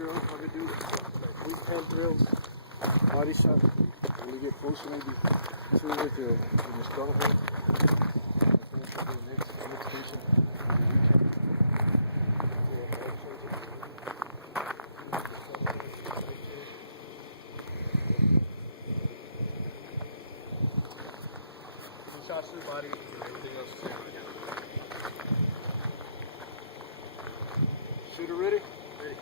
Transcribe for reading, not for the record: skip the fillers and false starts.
later on, probably do quick pad drills, body shot. When we get closer, maybe 2 with the strong hold. Finish up the next station. Shots to the body and everything else is there. Shooter ready? Ready.